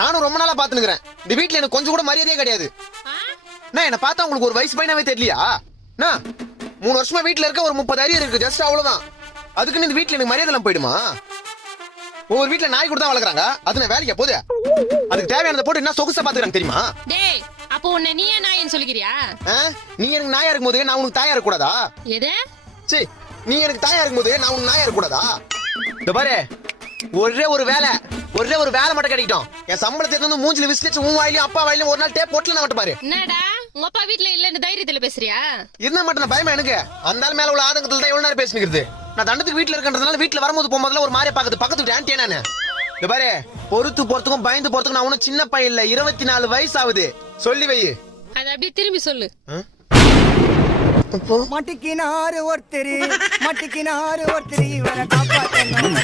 நானும் ரொம்ப நாளா பாத்துனுக்குறேன். இந்த வீட்டுல எனக்கு கொஞ்சம் கூட மரியாதையே கிடையாது. என்ன பார்த்தா உங்களுக்கு ஒரு வயசு பையனாவே தெரியலையா? 3 வருஷமா வீட்டுல இருக்க, ஒரு 30 அரியர் இருக்கு, ஜஸ்ட் அவ்வளவுதான். அதுக்குன்னு இந்த வீட்டுல எனக்கு மரியாதை எல்லாம் போயிடுமா? ஒவ்வொரு வீட்டுல நாய் கூட தான் வளர்க்குறாங்க. அது நான் வேலைக்கு போகுது. அதுக்கு தேவையானதை போட்டு என்ன சொகுசா பாத்துக்கிறாங்க தெரியுமா? டேய், அப்போ உன்னை நீயே நாயின்னு சொல்லிக்கிறியா? நீ எனக்கு நாயா இருக்கும் போது நான் உனக்கு தாயா இருக்க கூடாதா? எது? சீ, நீ எனக்கு தாயா இருக்கும் போது நான் உனக்கு நாயா இருக்க கூடாதா? இந்த பாரு, ஒரே ஒரு வேலை மட்டும் கிடைக்கட்டும். என் சம்பளத்தை வந்து மூஞ்சில விசிலிச்சு உன் வாயிலையும் அப்பா வாயிலையும் ஒரு நாள் டேப் போட்டுல நான் மட்டும் பாரு. என்னடா உங்க அப்பா வீட்டுல இல்லன்னு தைரியத்துல பேசுறியா? இருந்தா மட்டும் நான் பயமா எனக்கு. அந்த ஆள் மேல உள்ள ஆதங்கத்துல தான் எவ்வளவு நேரம் பேசிக்கிறது. நான் தண்டத்துக்கு வீட்டுல இருக்கன்றதுனால வீட்டுல வரும்போது போகும்போதுல ஒரு மாதிரியா பாக்குது. பக்கத்து வீட்டு ஆன்ட்டியா நானு. இந்த பாரு, பொறுத்து போறதுக்கும் பயந்து போறதுக்கும் நான் ஒன்னும் சின்ன பையன் இல்ல. 24 வயசு ஆகுது. சொல்லி வை. அது அப்படியே திரும்பி சொல்லு. மட்டிக்கினாரு ஒருத்தர் இவரை காப்பாத்தணும்.